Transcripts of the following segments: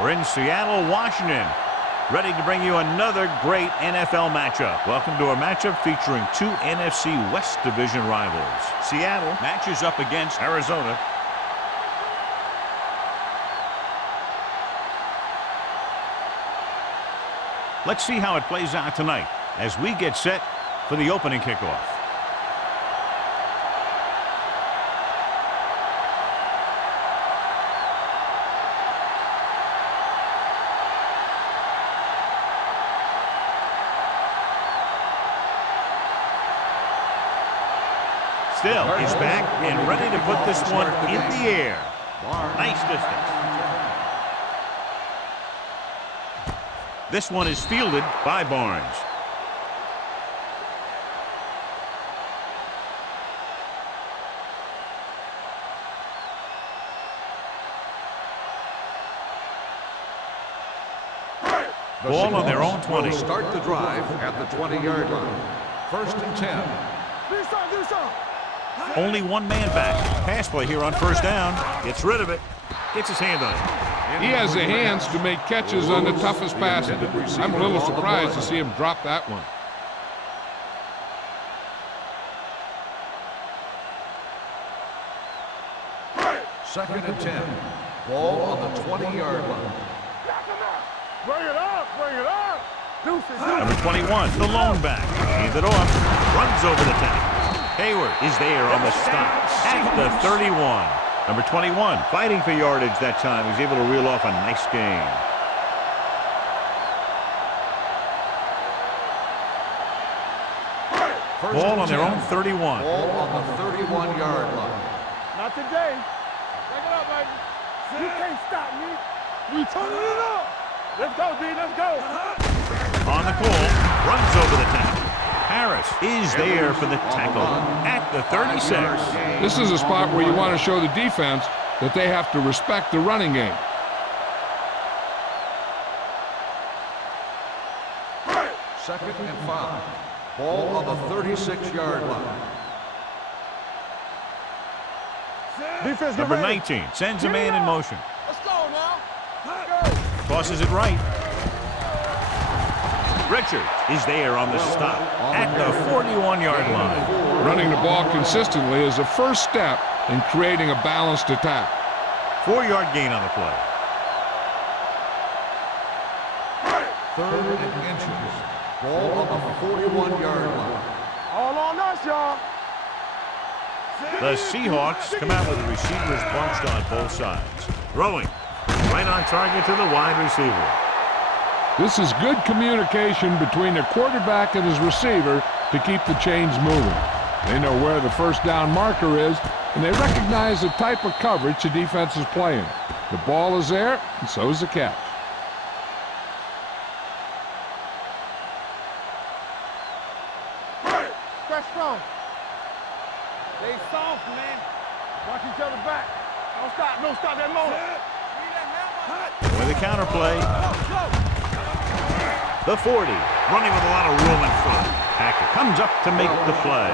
We're in Seattle, Washington, ready to bring you another great NFL matchup. Welcome to our matchup featuring two NFC West Division rivals. Seattle matches up against Arizona. Let's see how it plays out tonight as we get set for the opening kickoff. Still, he's back and ready to put this one in the air. Nice distance. This one is fielded by Barnes. Ball on their own 20. Start the drive at the 20-yard line. 1st and 10. Only one man back. Pass play here on 1st down. Gets rid of it. Gets his hand on it. He has the hands to make catches on the toughest passes. I'm a little surprised to see him drop that one. Second and 10. Ball on the 20-yard line. Bring it up, bring it up. Number 21, the lone back. Hands it off. Runs over the tackle. Hayward is there on the stop at the 31. Number 21, fighting for yardage that time. He's able to reel off a nice gain. Ball on their own 31. Ball on the 31-yard line. Not today. Break it up, baby. You can't stop me. We turning it up. Let's go, D. Let's go. On the call, runs over the tackle. Harris is there for the tackle at the 36. This is a spot where you want to show the defense that they have to respect the running game. Second and 5. Ball on the 36-yard line. Defense, Number 19 sends a man in motion. Let's go now. Tosses it right. Richard is there on the stop at the 41-yard line. Running the ball consistently is the first step in creating a balanced attack. 4-yard gain on the play. 3rd and inches. Ball on the 41-yard line. All on us, y'all. The Seahawks come out with the receivers bunched on both sides. Throwing right on target to the wide receiver. This is good communication between the quarterback and his receiver to keep the chains moving. They know where the 1st down marker is, and they recognize the type of coverage the defense is playing. The ball is there, and so is the catch. Stretch strong. Stay soft, man. Watch each other back. Don't stop that moment. With a counter play. The 40, running with a lot of room in front. Hackett comes up to make the play.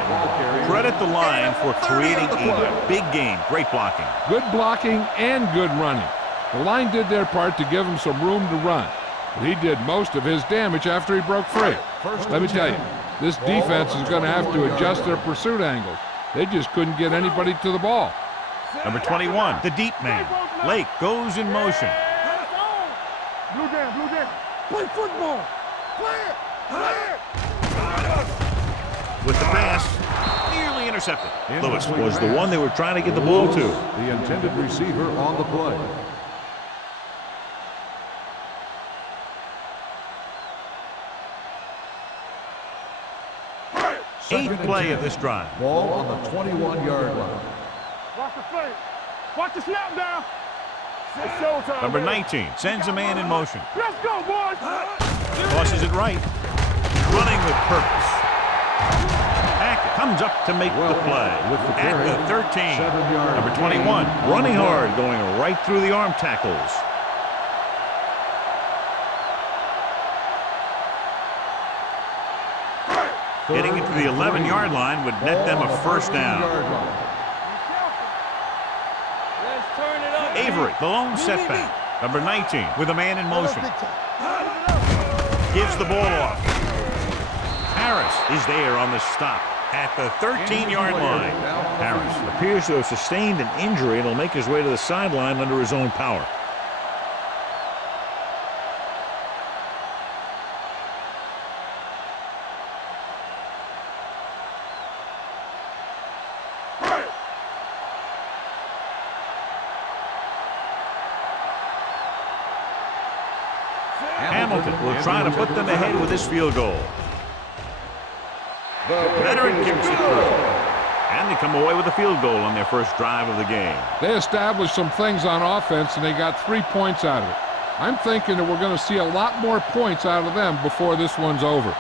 Credit the line for creating a big game. Great blocking. Good blocking and good running. The line did their part to give him some room to run, but he did most of his damage after he broke free. Let me tell you, this defense is going to have to adjust their pursuit angles. They just couldn't get anybody to the ball. Number 21, the deep man. Lake goes in motion. Blue down. Play football. Play it. With the pass, nearly intercepted. Lewis was the one they were trying to get the ball to. The intended receiver on the play. Eighth play of this drive. Ball on the 21-yard line. Watch the play. Watch the snap down. It's showtime. Number 19 sends a man in motion. Let's go, boys. Tosses it right. Running with purpose. Hackett comes up to make the play at the 13. Number 21 running hard, going right through the arm tackles. Getting it to the 11-yard line would net them a 1st down. Let's turn it up. Avery, the lone setback. Number 19 with a man in motion. Gives the ball off. Harris is there on the stop at the 13-yard line. Harris appears to have sustained an injury and will make his way to the sideline under his own power. Hamilton will try to put them ahead with this field goal. Veteran kicks it through. And they come away with a field goal on their first drive of the game. They established some things on offense, and they got 3 points out of it. I'm thinking that we're going to see a lot more points out of them before this one's over.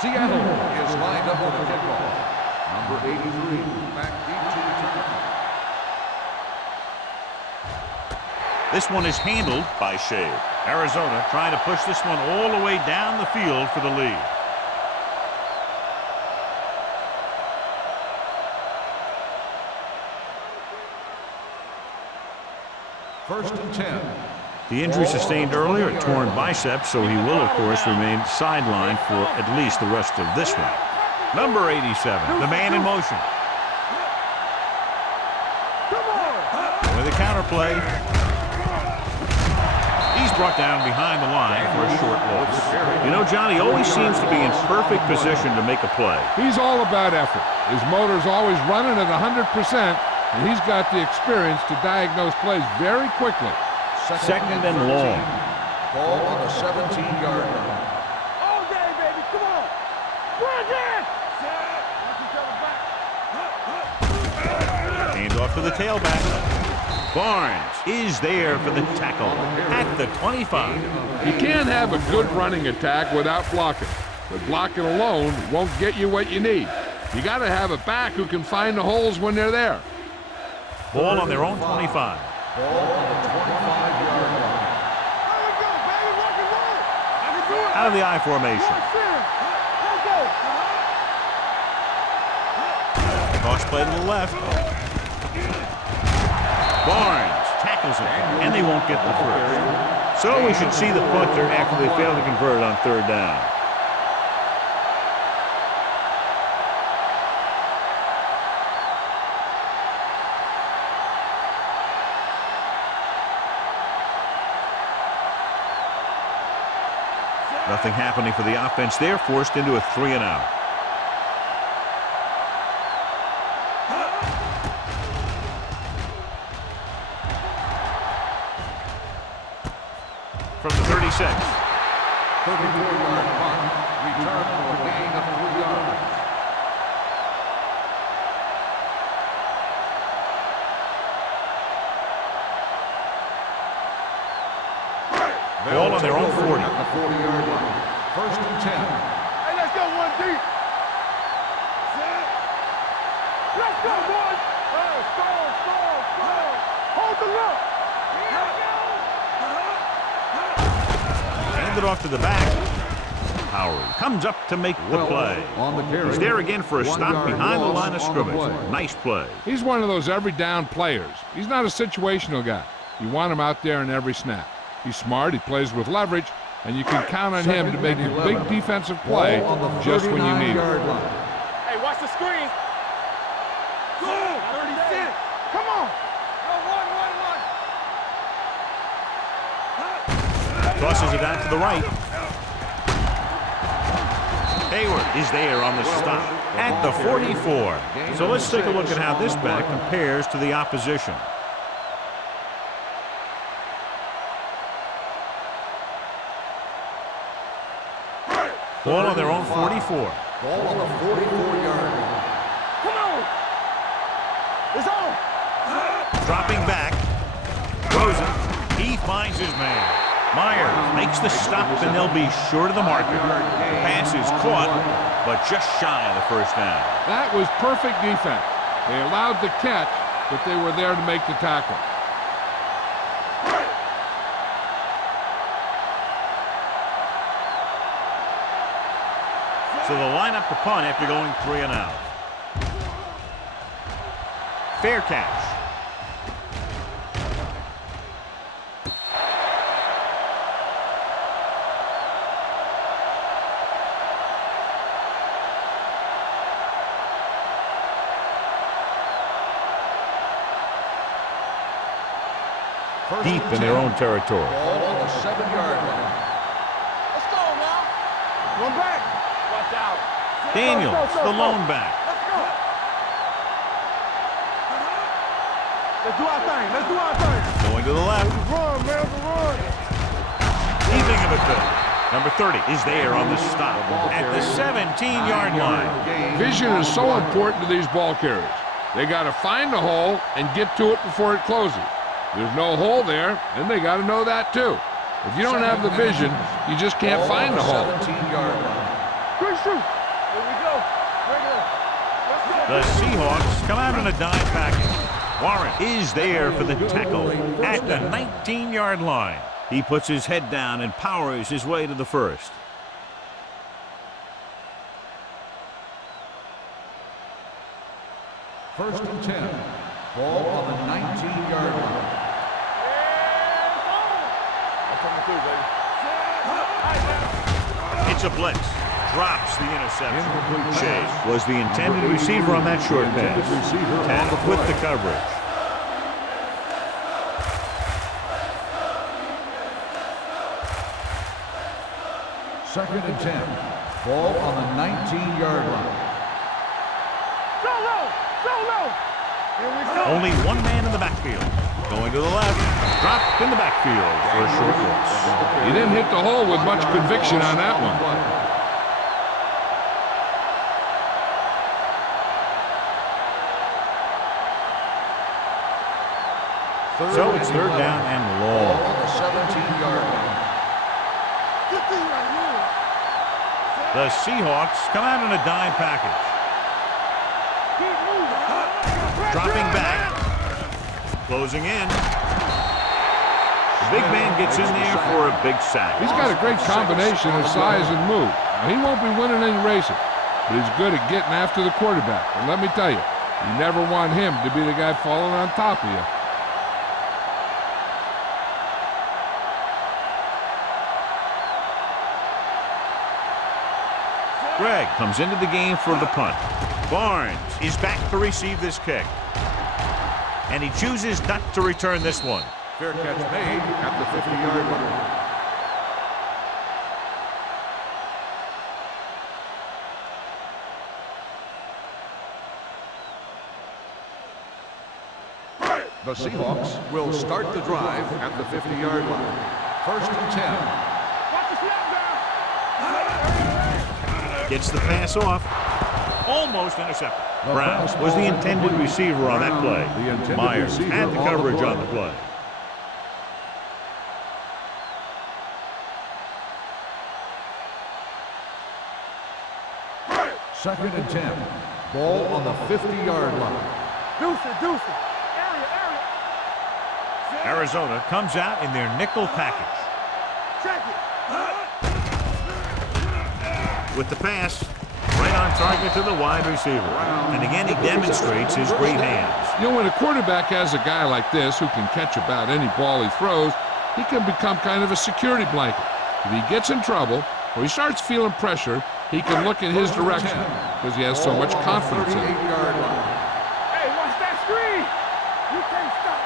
Seattle is lined up for the kickoff. Number 83, back deep to return. This one is handled by Shea. Arizona trying to push this one all the way down the field for the lead. First and 10. The injury sustained earlier, a torn biceps, so he will, of course, remain sidelined for at least the rest of this one. Number 87, the man in motion. With a counterplay. He's brought down behind the line for a short loss. You know, John, he always seems to be in perfect position to make a play. He's all about effort. His motor's always running at 100%, and he's got the experience to diagnose plays very quickly. Second and long. Ball on the 17-yard line. All day, baby. Come on. Bring it. Hand off to the tailback. Barnes is there for the tackle at the 25. You can't have a good running attack without blocking. But blocking alone won't get you what you need. You got to have a back who can find the holes when they're there. Ball on their own 25. Ball on the 25-yard line. Out of the I formation. Toss play to the left. Barnes tackles it, and they won't get the first. So we should see the punter after they fail to convert on third down. Nothing happening for the offense. They're forced into a 3-and-out. From the 36. 34-yard punt. Return for a gain of 3 yards. Ball on their own 40. At the 40-yard line. First and 10. Hey, let's go one deep. Let's go, boys. Strong. Hold the look. Hand it off to the back. Howard comes up to make the play. On the carry. He's there again for a 1 stop yard behind the loss line of on the scrimmage. play. Nice play. He's one of those every down players. He's not a situational guy. You want him out there in every snap. He's smart, he plays with leverage, and you can count on him to make a big defensive play just when you need it. Hey, watch the screen. Go! 36. Come on. Go, one. Tosses it out to the right. Hayward is there on the stop at the 44. So let's take a look at how this back compares to the opposition. Ball on their own 44. Ball on the 44-yard line. Come on. It's on. Dropping back. Throws it. He finds his man. Myers makes the stop, and they'll be short of the marker. Pass is caught, but just shy of the first down. That was perfect defense. They allowed the catch, but they were there to make the tackle. So they'll line up to punt after going 3 and out. Fair catch. Deep in their own territory. Ball on the 7-yard line. Let's go now. One back. Watch out. Daniels, the lone back. Let's go. Let's do our thing. Let's do our thing. Going to the left. Run, man. Run. Evening of it good. Number 30 is there on the stop at the 17-yard line. Vision is so important to these ball carriers. They got to find the hole and get to it before it closes. There's no hole there, and they got to know that too. If you don't have the vision, you just can't find the hole. 17-yard line. Good shoot. Here we go. Right there. Let's go. The Seahawks come out in a dime package. Warren is there for the tackle at the 19-yard line. He puts his head down and powers his way to the first. First and 10. Ball on the 19-yard line. It's a blitz. Drops the interception. Chase was the intended receiver on that short pass. Tapped with the coverage. Second and 10. Ball on the 19-yard line. Solo. Solo. Here we go. Only one man in the backfield. Going to the left. Dropped in the backfield for a short loss. He didn't hit the hole with much conviction on that one. So it's third down and long. Ball on the 17-yard line. Good thing right here. The Seahawks come out in a dime package. Keep moving. Dropping back. Closing in. The big man gets in there for a big sack. He's got a great combination of size and move. Now, he won't be winning any races, but he's good at getting after the quarterback. And let me tell you, you never want him to be the guy falling on top of you. Greg comes into the game for the punt. Barnes is back to receive this kick. And he chooses not to return this one. Fair catch made at the 50-yard line. The Seahawks will start the drive at the 50-yard line. First and 10. Watch the snap now. Gets the pass off. Almost intercepted. Brown was the intended receiver on that play. Myers had the coverage on the play. Second and 10. Ball on the 50-yard line. Deuce it. Area. Arizona comes out in their nickel package. Check it. With the pass, right on target to the wide receiver. And again, he demonstrates his great hands. You know, when a quarterback has a guy like this who can catch about any ball he throws, he can become kind of a security blanket. If he gets in trouble or he starts feeling pressure, he can look in his direction because he has so much confidence in it. Hey, watch that screen. You can't stop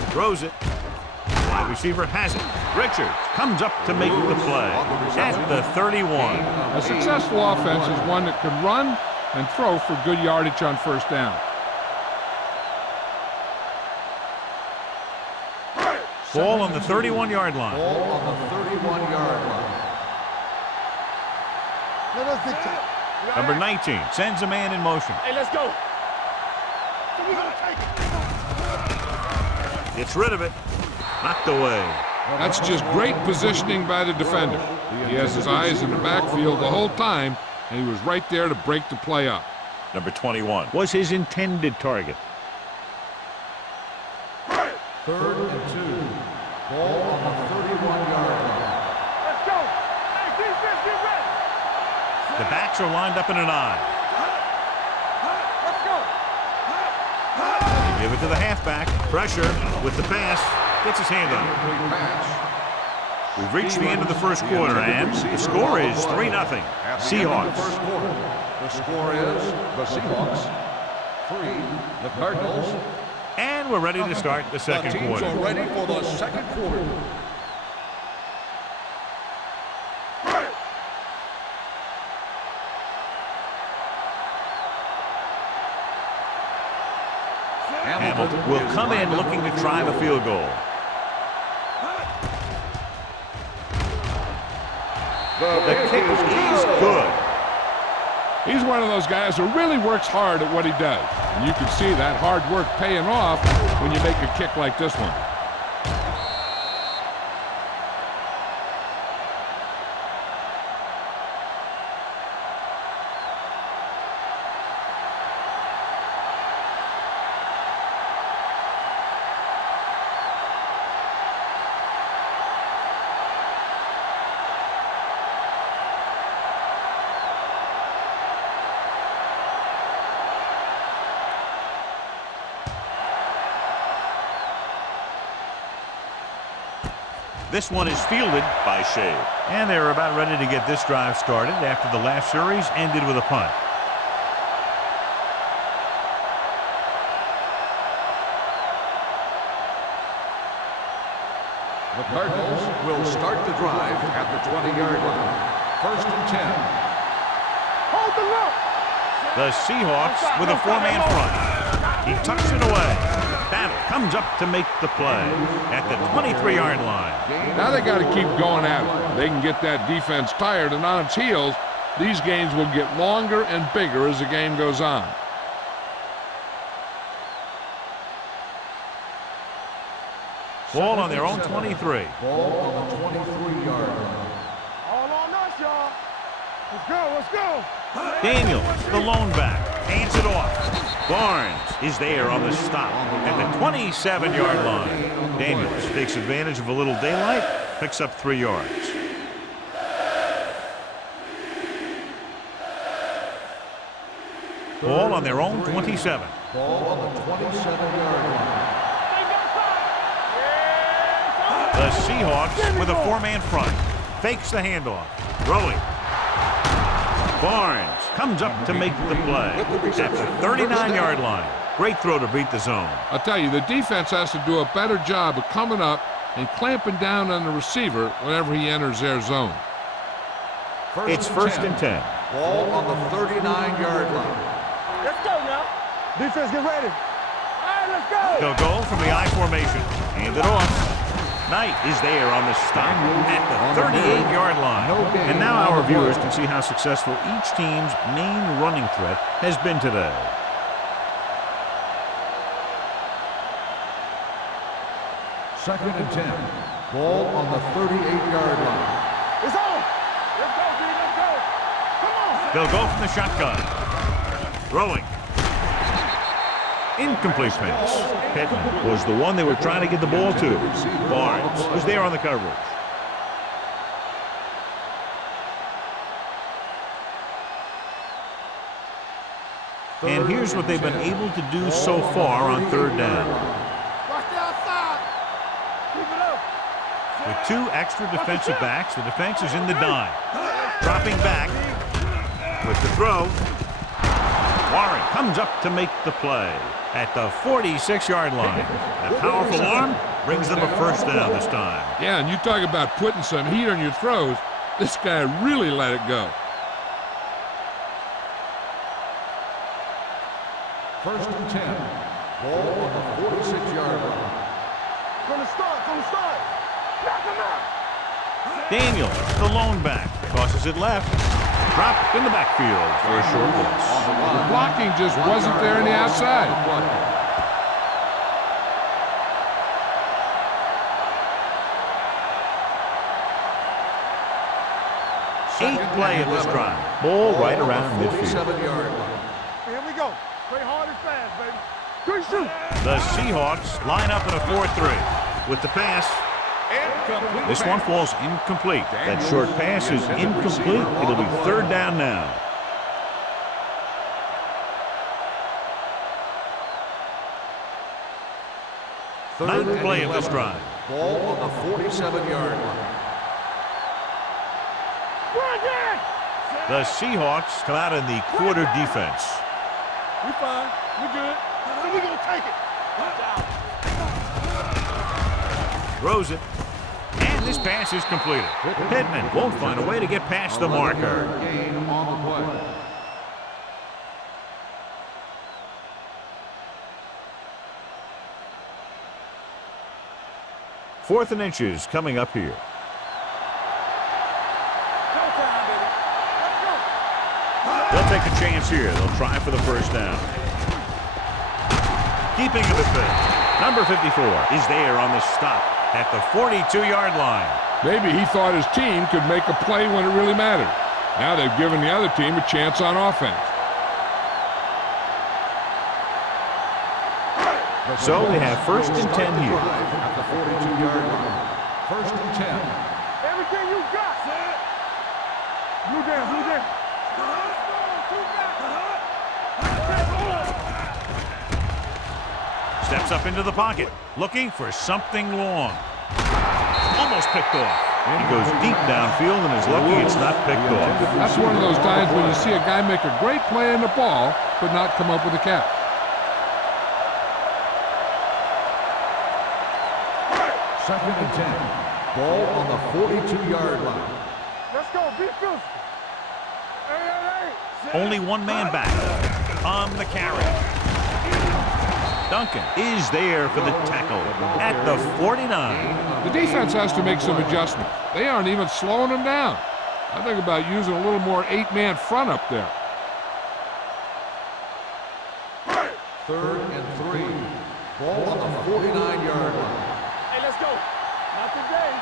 me. Throws it. Wide receiver has it. Richards comes up to make the play at the 31. A successful offense is one that can run and throw for good yardage on first down. Ball on the 31-yard line. Ball on the 31-yard line. Let us dictate. Number 19 sends a man in motion. Hey, let's go. So we're going to take it. Gets rid of it. Knocked away. That's just great positioning by the defender. He has his eyes in the backfield the whole time, and he was right there to break the play up. Number 21 was his intended target. Third and 2. Ball on the 31-yard line. Let's go. backs are lined up in an I. Let's go. They give it to the halfback. Pressure with the pass. Gets his hand on it. Incomplete pass. We've reached the end of the first quarter, and the score is 3-0. At the end of the Seahawks. first quarter, the score is the Seahawks 3, the Cardinals. And we're ready to start the second The teams quarter. are ready for the second quarter. Hamilton will come in looking to try the field goal. The kick is good. He's one of those guys who really works hard at what he does. And you can see that hard work paying off when you make a kick like this one. This one is fielded by Shea. And they're about ready to get this drive started after the last series ended with a punt. The Cardinals will start the drive at the 20-yard line. 1st and 10. Hold the look. The Seahawks with a four-man front. He tucks it away. Battle comes up to make the play at the 23-yard line. Now they got to keep going at it. They can get that defense tired and on its heels. These games will get longer and bigger as the game goes on. Ball on their own 23. Ball on the 23-yard line. All on us, y'all. Let's go. Let's go. Daniels, the lone back, hands it off. Barnes is there on the stop at the 27-yard line. Daniels takes advantage of a little daylight, picks up 3 yards. Ball on their own 27. Ball on the 27-yard line. The Seahawks with a four-man front. Fakes the handoff. Throwing. Barnes comes up to make the play at the 39-yard line. Great throw to beat the zone. I'll tell you, the defense has to do a better job of coming up and clamping down on the receiver whenever he enters their zone. It's 1st and 10. Ball on the 39-yard line. Let's go now. Defense, get ready. All right, let's go. They'll go from the I formation. Hand it off. Knight is there on the stop at the 38-yard line. And now our viewers can see how successful each team's main running threat has been today. Second and 10. Ball on the 38-yard line. It's on. Let's go, D. Let's go. Come on. They'll go from the shotgun. Throwing. Incomplete pass. Pittman was the one they were trying to get the ball to. Barnes was there on the coverage. And here's what they've been able to do so far on 3rd down. Watch the outside. Keep it up. With 2 extra defensive backs, the defense is in the dime. Dropping back with the throw. Warren comes up to make the play at the 46-yard line. A powerful arm brings them a 1st down this time. Yeah, and you talk about putting some heat on your throws. This guy really let it go. 1st and 10. Ball on the 46-yard line. From the start. Knock him out. Daniels, the lone back, tosses it left. Dropped in the backfield for a short loss. The blocking just wasn't there on the outside. Eighth play of this drive. Ball right around midfield. 47-yard line. Here we go. Play hard and fast, baby. Good shoot. The Seahawks line up in a 4-3 with the pass. This one falls incomplete. That short pass is incomplete. It'll be 3rd down now. Ninth play of this drive. Ball on the 47-yard line. The Seahawks come out in the quarter defense. We fine. We good. So we gonna take it. Throws it. And this pass is completed. Pittman won't find a way to get past the marker. Gain on the play. Fourth and inches coming up here. They'll take a chance here. They'll try for the first down. Keeping of the field. Number 54 is there on the stop at the 42-yard line. Maybe he thought his team could make a play when it really mattered. Now they've given the other team a chance on offense. So they have first and 10 here. At the 42-yard line. First and 10. Everything you got. Blue down, blue down. Steps up into the pocket, looking for something long. Almost picked off. He goes deep downfield and is lucky it's not picked off. That's one of those times when you see a guy make a great play in the ball, but not come up with a catch. Second and 10. Ball on the 42-yard line. Let's go, be physical. Hey. Only one man back on the carry. Duncan is there for the tackle at the 49. The defense has to make some adjustments. They aren't even slowing them down. I think about using a little more 8-man front up there. Third and 3. Ball on the 49-yard line. Hey, let's go. Not today.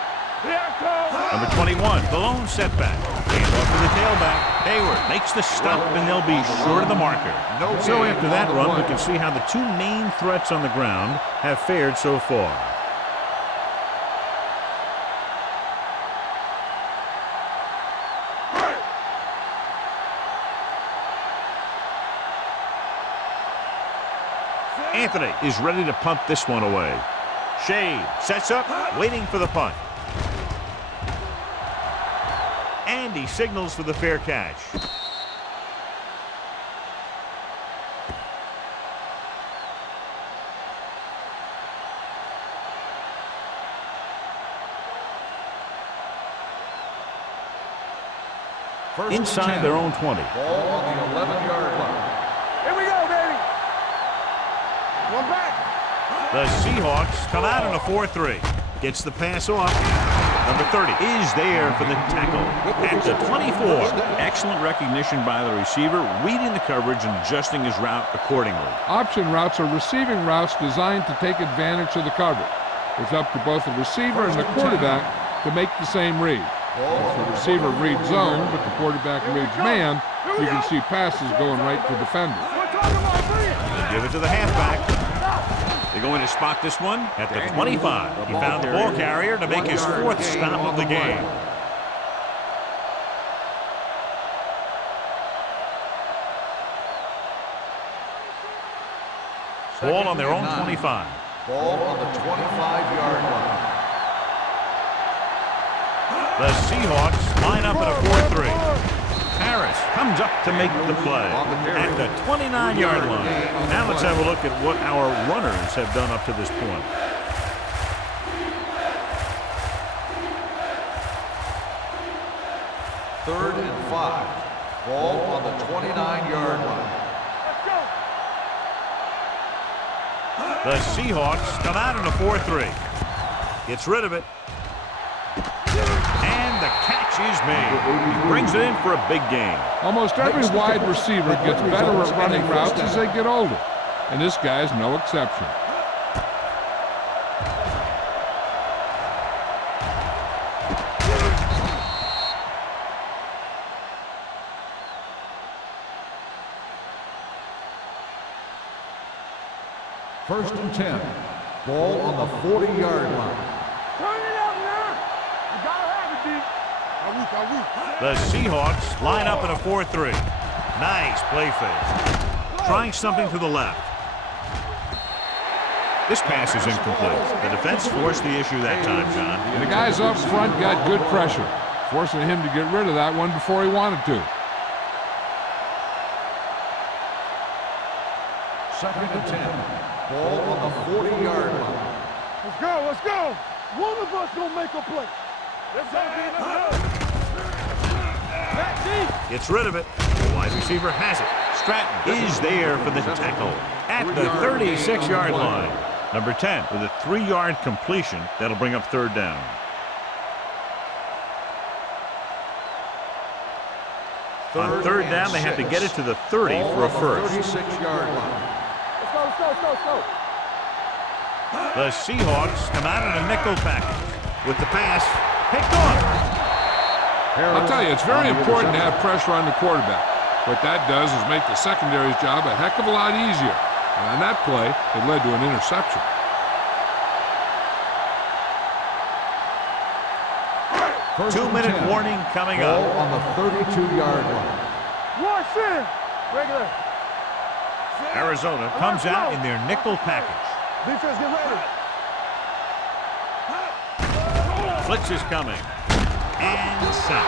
Here I come. Number 21, the lone setback. Hand off to the tailback. Hayward makes the stop, and they'll be short of the marker. So after that run, we can see how the two main threats on the ground have fared so far. Anthony is ready to punt this one away. Shade sets up, waiting for the punt. And he signals for the fair catch. Inside their own 20. Ball on the 11-yard line. Here we go, baby. One back. The Seahawks come out in a 4-3. Gets the pass off. Number 30 is there for the tackle at the 24. Excellent recognition by the receiver, reading the coverage and adjusting his route accordingly. Option routes are receiving routes designed to take advantage of the coverage. It's up to both the receiver and the quarterback to make the same read. If the receiver reads zone, but the quarterback reads man, you can see passes going right to defenders. They give it to the halfback. They're going to spot this one at the 25. He found the ball carrier to make his fourth stop of the game. Ball on their own 25. Ball on the 25-yard line. The Seahawks line up at a 4-3. Harris comes up to make the play at the 29-yard line. Now let's have a look at what our runners have done up to this point. Third and 5. Ball on the 29-yard line. The Seahawks come out in a 4-3. Gets rid of it. And the catch is made. He brings it in for a big game. Almost every wide receiver gets better at running routes as they get older, and this guy's no exception. First and 10. Ball on the 40-yard line. Turn it up now. You gotta have it, D. The Seahawks line up in a 4-3. Nice play fake. Trying something to the left. This pass is incomplete. The defense forced the issue that time, John. And the guys up front got good pressure, forcing him to get rid of that one before he wanted to. Second and 10. Ball on the 40-yard line. Let's go, let's go. One of us gonna make a play. Let's go, D, let's go. Back deep. Gets rid of it. The wide receiver has it. Stratton is there for the tackle at the 36-yard line. Number 10 with a 3-yard completion. That'll bring up third down. On third down, they have to get it to the 30 for a first. 36-yard line. Let's go. The Seahawks come out in a nickel package with the pass picked off. I'll tell you, it's very important to have pressure on the quarterback. What that does is make the secondary's job a heck of a lot easier. And on that play, it led to an interception. First 2-minute 10. warning coming Ball up. on the 32-yard line. Watch in. Regular. Arizona comes out in their nickel package. Defense, get ready. Blitz is coming. And sack.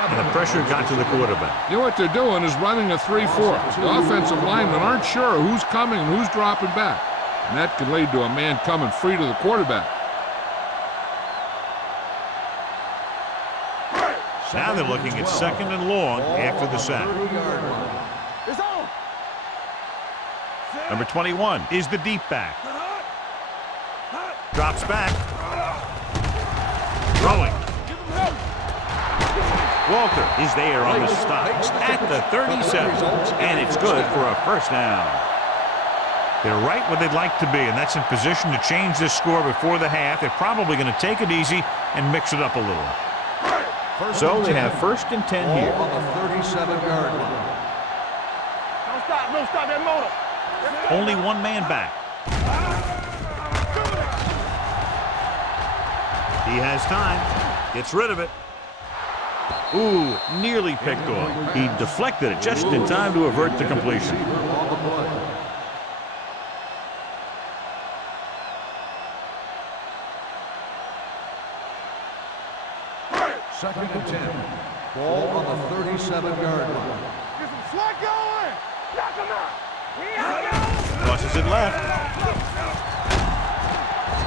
And the pressure got to the quarterback. You know what they're doing is running a 3-4. The offensive linemen aren't sure who's coming and who's dropping back. And that could lead to a man coming free to the quarterback. Now they're looking at second and long after the sack. It's on. Number 21 is the deep back. Drops back. Throwing. Walker is there on the stop at the 37, and it's good for a first down. They're right where they'd like to be, and that's in position to change this score before the half. They're probably going to take it easy and mix it up a little. So they have first and 10 here. On the 37-yard line. Don't stop that motor. Only one man back. He has time. Gets rid of it. Ooh, nearly picked off. He deflected it just in time to avert the completion. On the play. Second and 10. Ball on the 37-yard line. Get some slack going. Knock him out. Crosses it left.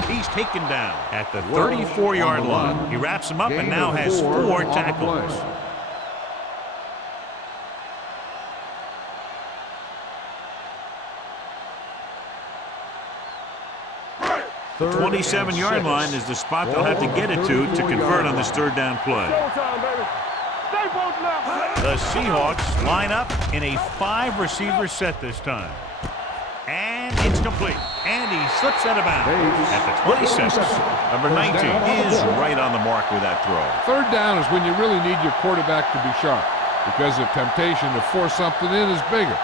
He's taken down at the 34-yard line. He wraps him up and now has 4 tackles. 27-yard line is the spot they'll have to get it to convert on this third down play. The Seahawks line up in a 5-receiver set this time. And it's complete. And he slips out of bounds at the 26. Number 19 is right on the mark with that throw. Third down is when you really need your quarterback to be sharp, because the temptation to force something in is bigger.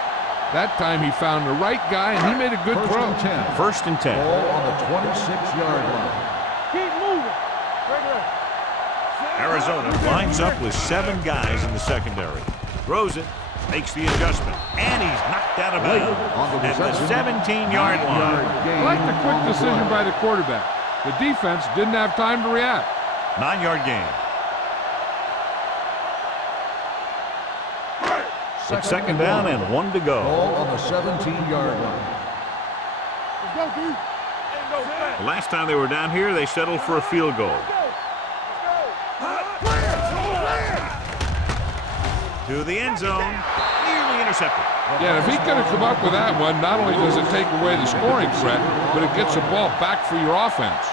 That time he found the right guy, and he made a good throw. First and 10. Ball on the 26-yard line. Keep moving. Arizona lines up with 7 guys in the secondary. Throws it, makes the adjustment, and he's knocked out of bounds at the 17-yard line. I like the quick decision by the quarterback. The defense didn't have time to react. 9-yard gain. It's second down and 1 to go. Ball on the 17-yard line. Let's go, dude. The last time they were down here, they settled for a field goal. To the end zone, nearly intercepted. Yeah, if he could have come up with that one, not only does it take away the scoring threat, but it gets the ball back for your offense.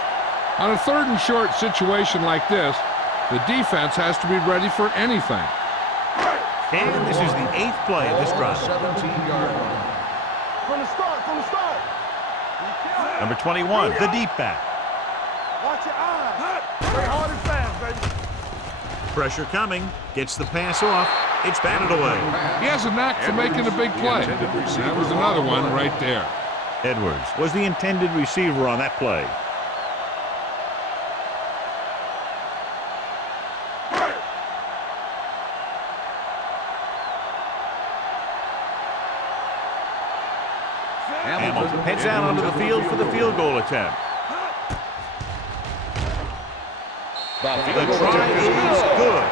On a third and short situation like this, the defense has to be ready for anything. And this is the 8th play of this drive. 17-yard line. From the start. Number 21, the deep back. Watch your eyes. Play hard and fast, baby. Pressure coming, gets the pass off. It's batted away. He has a knack for making a big play. That was another one right there. Edwards was the intended receiver on that play. Hamilton Heads out onto the field for the field goal attempt. The try is good.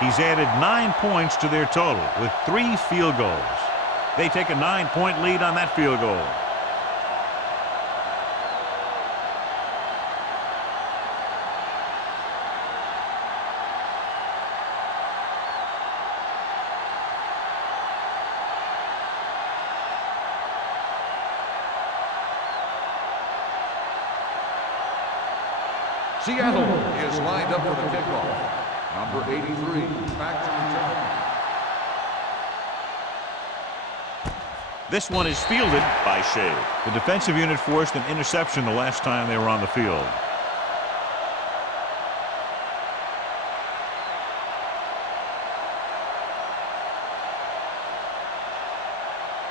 He's added 9 points to their total with 3 field goals. They take a 9-point lead on that field goal. Seattle is lined up for the kickoff. Number 83, back to return. This one is fielded by Shea. The defensive unit forced an interception the last time they were on the field.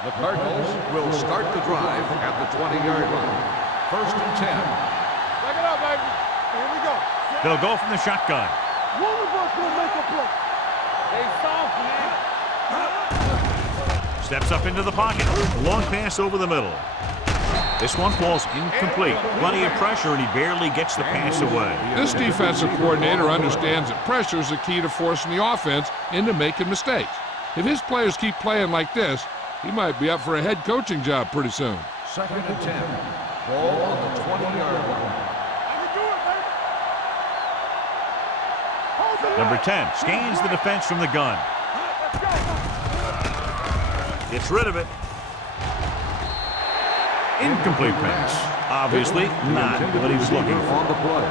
The Cardinals will start the drive at the 20-yard line. 1st and 10. Back it up, baby. Here we go. They'll go from the shotgun. One of us will make a play. They soft, man. Steps up into the pocket. Long pass over the middle. This one falls incomplete. Plenty of pressure, and he barely gets the pass away. This defensive coordinator understands that pressure is the key to forcing the offense into making mistakes. If his players keep playing like this, he might be up for a head coaching job pretty soon. 2nd and 10. Ball on the 20-yard line. Number 10 scans the defense from the gun. Gets rid of it. Incomplete pass. Obviously not what he was looking for. On the play.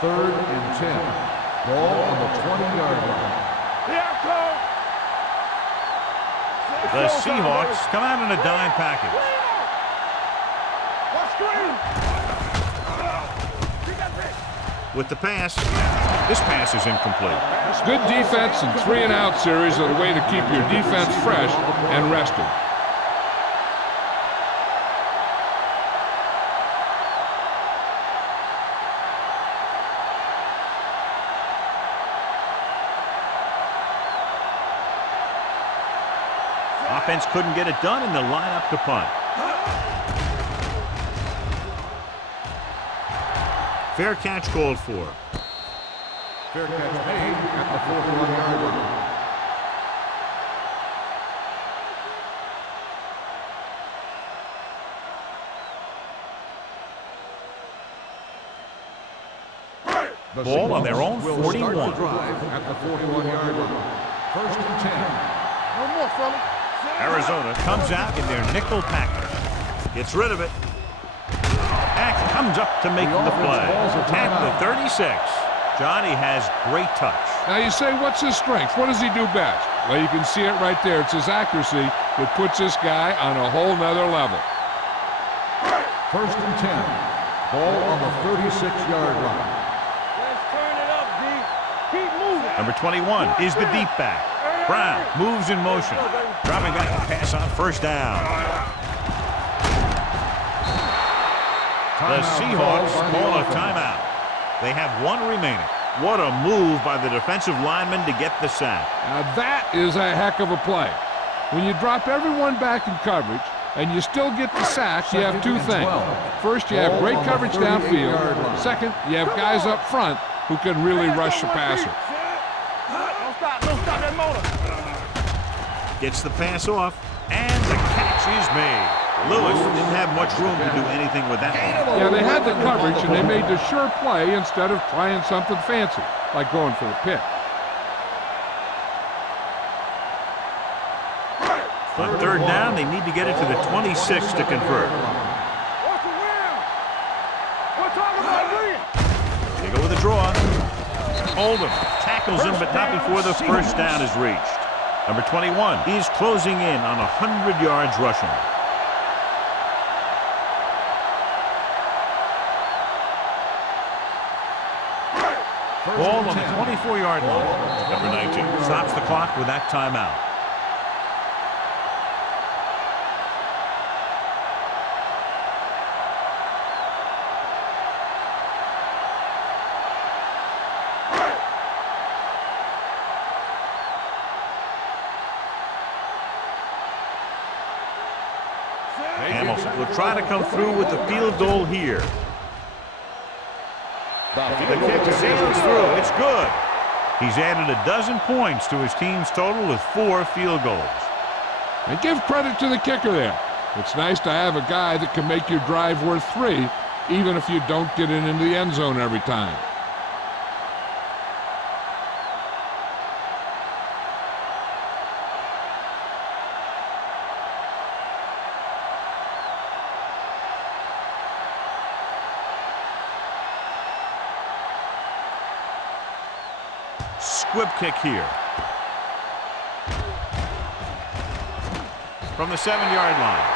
Third and 10. Ball on the 20-yard line. The Seahawks come out in a dime package. With the pass, this pass is incomplete. Good defense and 3-and-out series are the way to keep your defense fresh and rested. Offense couldn't get it done, and they'll line up to punt. Fair catch called for. Fair catch made at the 41-yard line. The Ball on their own will 41. Start the drive at the 41-yard line. 1st and 10. One more, fella. Arizona comes out in their nickel package. Gets rid of it. Act comes up to make the play. At the 36. Johnny has great touch. Now you say, what's his strength? What does he do best? Well, you can see it right there. It's his accuracy that puts this guy on a whole nother level. 1st and 10. Ball on the 36-yard line. Let's turn it up, D. Keep moving. Number 21 is the deep back. Brown moves in motion. Dropping back to pass on 1st down. The Seahawks call a timeout. They have 1 remaining. What a move by the defensive lineman to get the sack. Now that is a heck of a play. When you drop everyone back in coverage and you still get the sack, you have 2 things. First, you have great coverage downfield. Second, you have guys up front who can really rush the passer. Don't stop that motor. Gets the pass off, and the catch is made. Lewis didn't have much room to do anything with that one. Yeah, they had the coverage, and they made the sure play instead of trying something fancy, like going for the pick. On 3rd down, they need to get it to the 26 to convert. What's the win? We're talking about win. They go with a draw. Oldham tackles him, but not before the 1st down is reached. Number 21, he's closing in on 100 yards rushing. Ball on the 24-yard line. Number 19 stops the clock with that timeout. will try to come through with the field goal here. The kick sails through. It's good. He's added a dozen points to his team's total with 4 field goals. And give credit to the kicker there. It's nice to have a guy that can make your drive worth 3, even if you don't get it into the end zone every time. Squib kick here. From the 7-yard line.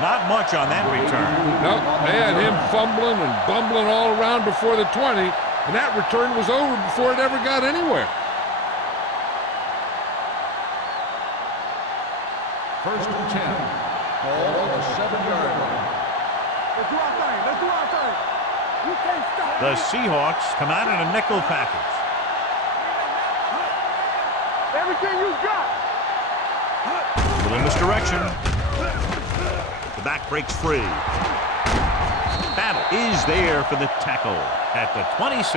Not much on that return. No, they had him fumbling and bumbling all around before the 20, and that return was over before it ever got anywhere. First and 10. Ball on the 7-yard line. Let's do our thing. Let's do our thing. You can't stop. The Seahawks come out in a nickel package. Everything you got. Little misdirection. The back breaks free. Battle is there for the tackle at the 26.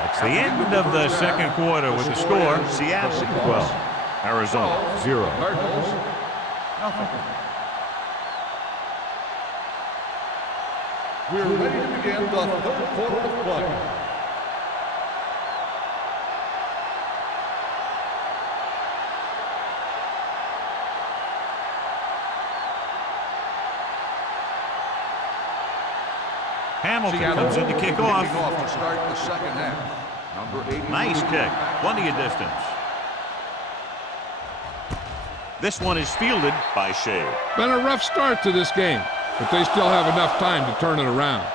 That's the end of the second quarter with the score. Seattle 12. Arizona 0. Cardinals, nothing. We're ready to begin the third quarter of play. Hamilton comes in to kick off. To start the second half. Number 80. Nice kick. Plenty of distance. This one is fielded by Shea. Been a rough start to this game, but they still have enough time to turn it around.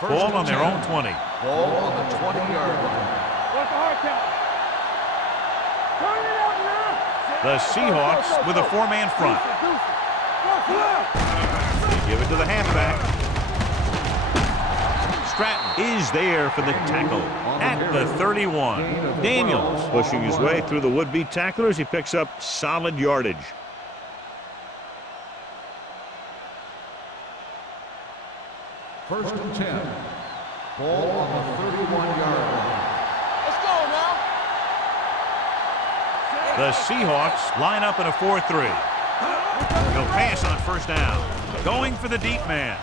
Ball on their own 20. Ball on the 20-yard line. What's the hard count? Turn it up now. The Seahawks with a 4-man front. They give it to the halfback. Stratton is there for the tackle at the 31. Daniels pushing his way through the would-be tacklers. He picks up solid yardage. First and 10. Ball on the 31-yard line. Let's go now. The Seahawks line up in a 4-3. He'll pass on first down. Going for the deep man.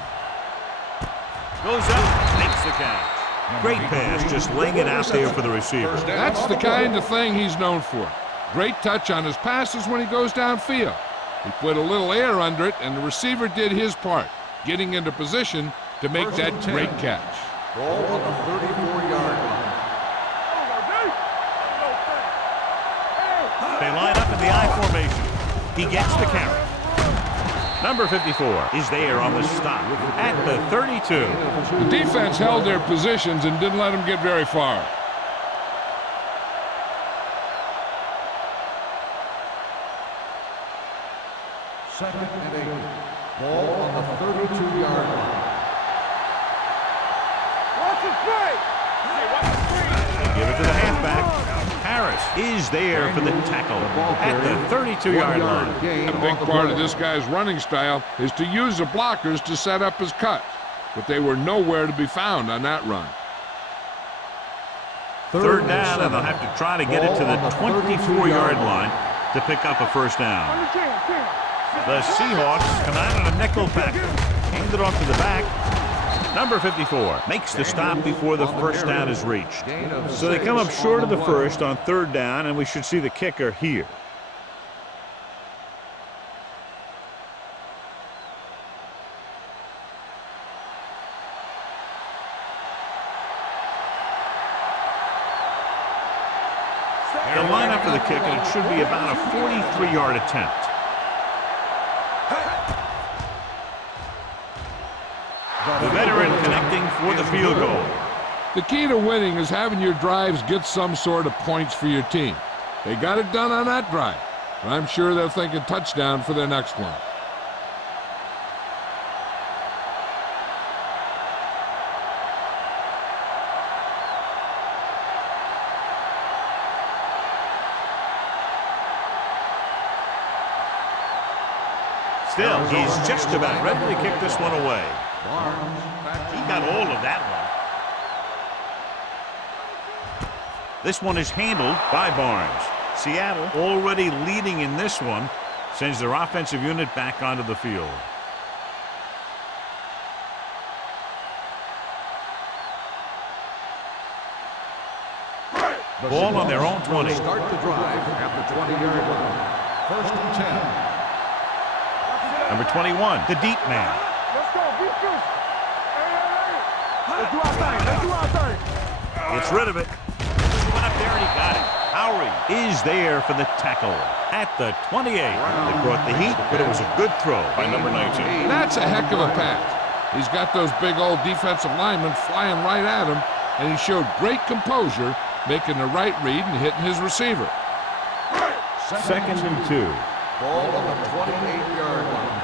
Goes up, makes the catch. Great pass, just laying it out there for the receiver. That's the kind of thing he's known for. Great touch on his passes when he goes downfield. He put a little air under it, and the receiver did his part, getting into position to make that great catch. Ball on the 34-yard line. They line up in the I formation. He gets the carry. Number 54 is there on the stop at the 32. The defense held their positions and didn't let them get very far. Second and 8. Ball on the 32-yard line. Watch the play. They give it to the halfback. Harris is there for the tackle at the 32-yard line. A big part of this guy's running style is to use the blockers to set up his cuts, but they were nowhere to be found on that run. Third down, and they'll have to try to get it to the 24-yard line to pick up a first down. The Seahawks come out in a nickel package. Hand it off to the back. Number 54 makes the stop before the first down is reached. So they come up short of the first on third down, and we should see the kicker here. They'll line up for the kick, and it should be about a 43-yard attempt. The veteran connecting for the field goal. The key to winning is having your drives get some sort of points for your team. They got it done on that drive. But I'm sure they're thinking touchdown for their next one. Still, he's just about ready to kick this one away. Barnes back to He got all of that one. This one is handled by Barnes. Seattle, already leading in this one, sends their offensive unit back onto the field. Ball on their own 20. start the drive at the 20-yard line. First and 10. Number 21, the deep man. Let's go. Be cute. Let's do our thing. Let's do our thing. Gets rid of it. He went up there and he got it. Howery is there for the tackle at the 28. They brought the heat, but it was a good throw by number 19. That's a heck of a pass. He's got those big old defensive linemen flying right at him, and he showed great composure, making the right read and hitting his receiver. Second and 2. Ball on the 28-yard line.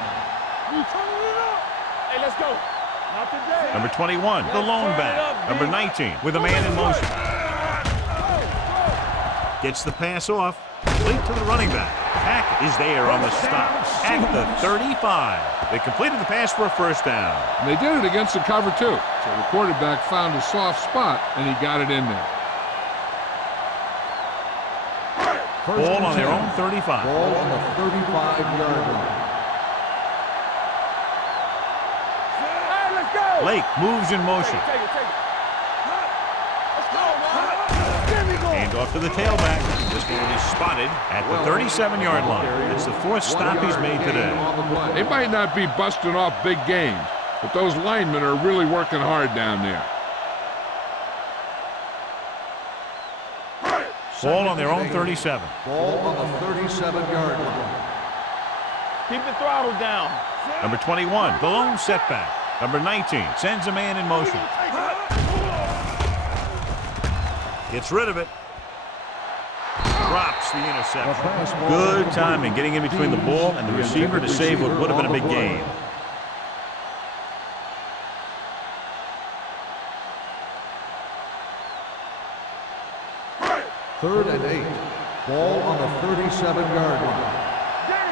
We turning it up. Hey, let's go. Not today. Number 21, the lone back. Number 19, with a man in motion. Gets the pass off. Late to the running back. Hackett is there on the stop at the 35. They completed the pass for a first down. And they did it against the cover, too. So the quarterback found a soft spot, and he got it in there. Ball on their own 35. Ball on the 35-yard line. Hey, let's go. Lake moves in motion. Take it. Let's go, man. There we go. Hand off to the tailback. This one will be spotted at the 37-yard line. It's the fourth stop he's made today. They might not be busting off big games, but those linemen are really working hard down there. Ball on their own 37. Ball on the 37-yard line. Keep the throttle down. Number 21, the lone setback. Number 19 sends a man in motion. Gets rid of it. Drops the interception. Good timing, getting in between the ball and the receiver to save what would have been a big gain. Third and 8. Ball on the 37-yard line. Danny.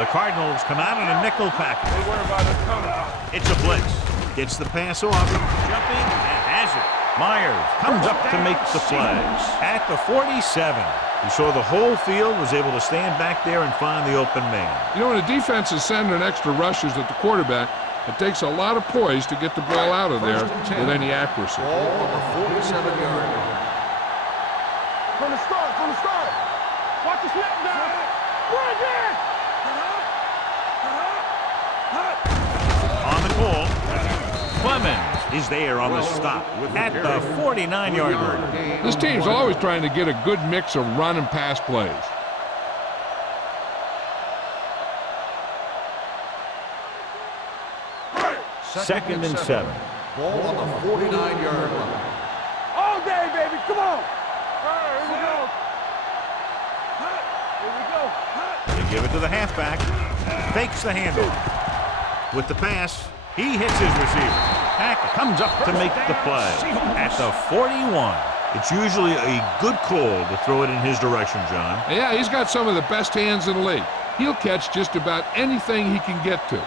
The Cardinals come out in a nickel package. They worry about us coming. It's a blitz. Gets the pass off. Jumping and has it. Myers comes up to make the play at the 47. You saw the whole field was able to stand back there and find the open man. You know, when a defense is sending extra rushers at the quarterback, it takes a lot of poise to get the ball out of there with any accuracy. Ball on the 47-yard line. From the start. Watch the slip down. Bring it. On the call, Clemens is there on the stop at the 49-yard line. This team's always trying to get a good mix of run and pass plays. Second and 7. Ball on the 49-yard line. All day, baby. Come on. Here we go. They give it to the halfback. Fakes the handoff. With the pass, he hits his receiver. Hackett comes up to make the play at the 41. It's usually a good call to throw it in his direction, John. Yeah, he's got some of the best hands in the league. He'll catch just about anything he can get to.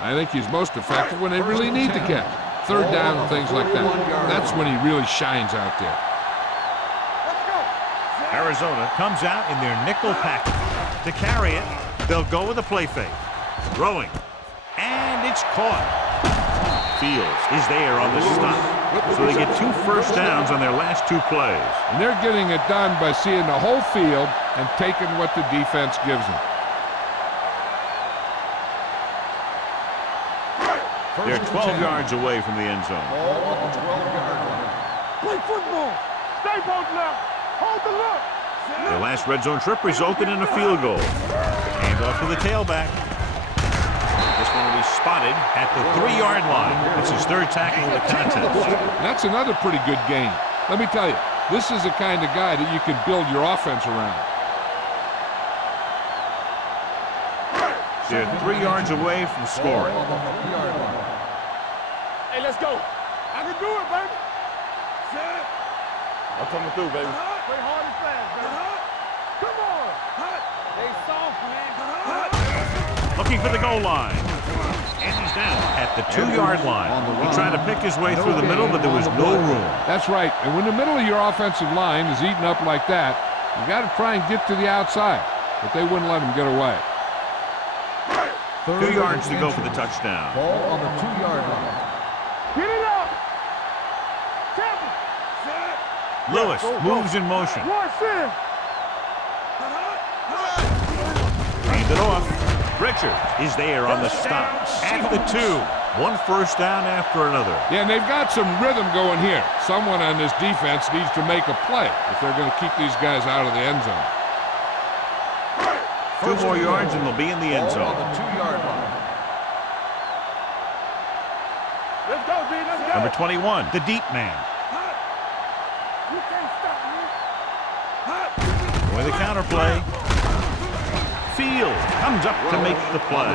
I think he's most effective when they really need to catch. Third down and things like that. That's when he really shines out there. Arizona comes out in their nickel package. To carry it, they'll go with a play fake. Throwing. And it's caught. Fields is there on the stop. So they get 2 first downs on their last 2 plays. And they're getting it done by seeing the whole field and taking what the defense gives them. They're 12 yards away from the end zone. Ball on the 12-yard line. Play football. Stay both left. Hold the look. Their last red zone trip resulted in a field goal. Hand off to the tailback. This one will be spotted at the 3-yard line. It's his 3rd tackle of the contest. That's another pretty good game. Let me tell you, This is the kind of guy that you can build your offense around. They're 3 yards away from scoring. Hey, let's go. I can do it, baby. Set. I'm coming through, baby. Play hard and fast, baby. Come on. They soft, man. Looking for the goal line. And he's down at the 2-yard line. He tried to pick his way through the middle, but there was no room. That's right. And when the middle of your offensive line is eaten up like that, you got to try and get to the outside. But they wouldn't let him get away. 2 yards to go for the touchdown. Ball on the 2-yard line. Get it up. Tap it. Set. Lewis moves in motion. One, set. Hand it off. Richard is there on the stop at the 2. 1 first down after another. Yeah, and they've got some rhythm going here. Someone on this defense needs to make a play if they're going to keep these guys out of the end zone. 2 more yards and they'll be in the end zone. On the 2-yard line. Let's go, D. Let's go. Number 21, the deep man. You can't stop me. With the counter play. Field comes up to make the play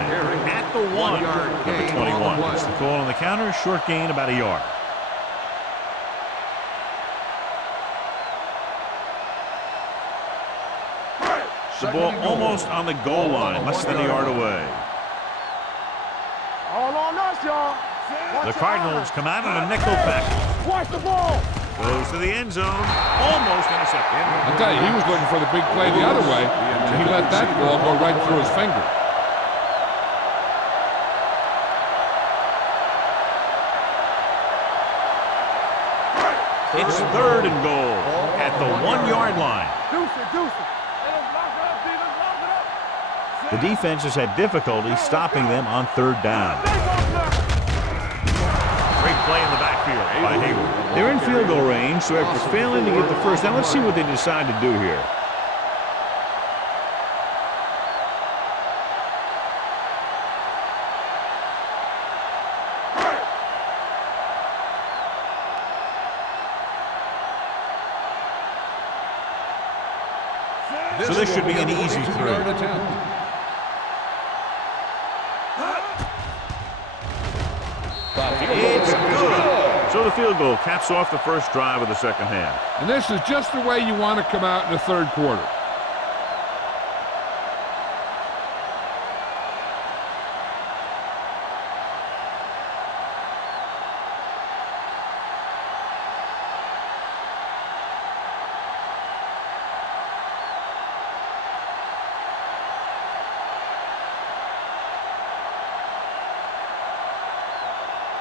at the 1. Number 21 gets the call on the counter. Short gain, about a yard. The ball almost on the goal line, less than a yard away. All on us, y'all. The Cardinals come out in a nickel package. Watch the ball. Goes to the end zone. Almost intercepted. I'll tell you, he was looking for the big play the other way, and he let that ball go right through his finger. It's 3rd and goal at the 1-yard line. Deuce it, deuce it. Hey, let's lock it up, D. Let's lock it up. The defense has had difficulty stopping them on 3rd down. Great play in the backfield by Hayward. They're in field goal range, so after failing to get the first down, let's see what they decide to do here. So this should be an easy 3. It's good. So the field goal caps off the first drive of the second half. And this is just the way you want to come out in the 3rd quarter.